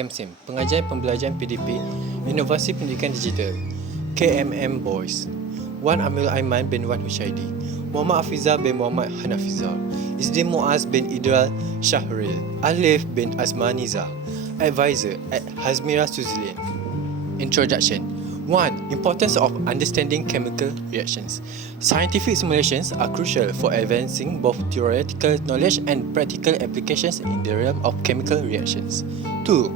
ChemSim, Pengajian Pembelajaran PDP, Inovasi Pendidikan Digital, KMM Boys. Wan Amil Aiman bin Wan Hushaidi, Muhammad Afizal bin Muhammad Hanafizal, Izdin Muaz bin Idral Shahril, Alif bin Azmaniza. Advisor at CHemSUzlin. Introduction. 1. Importance of understanding chemical reactions. Scientific simulations are crucial for advancing both theoretical knowledge and practical applications in the realm of chemical reactions. 2.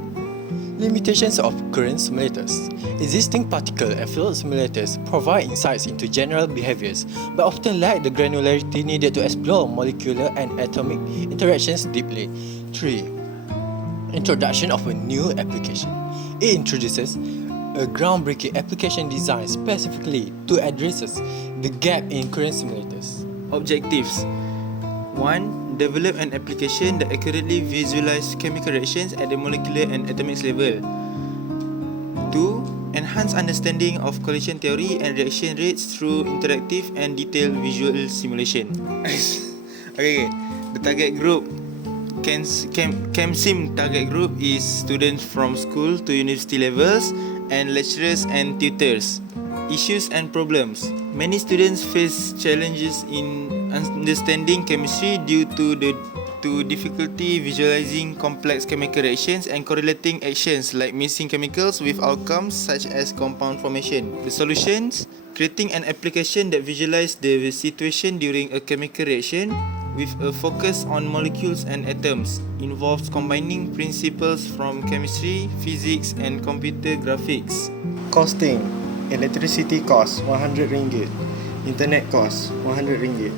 Limitations of current simulators. Existing particle and fluid simulators provide insights into general behaviors, but often lack the granularity needed to explore molecular and atomic interactions deeply. 3. Introduction of a new application. It introduces a groundbreaking application design specifically to address the gap in current simulators. Objectives. 1. Develop an application that accurately visualizes chemical reactions at the molecular and atomic level. 2. Enhance understanding of collision theory and reaction rates through interactive and detailed visual simulation. Okay, the target group. ChemSim target group is students from school to university levels and lecturers and tutors. Issues and problems. Many students face challenges in understanding chemistry due to difficulty visualizing complex chemical reactions and correlating actions like mixing chemicals with outcomes such as compound formation. The solutions: creating an application that visualizes the situation during a chemical reaction with a focus on molecules and atoms, involves combining principles from chemistry, physics and computer graphics. Costing. Electricity cost RM100. Internet cost RM100.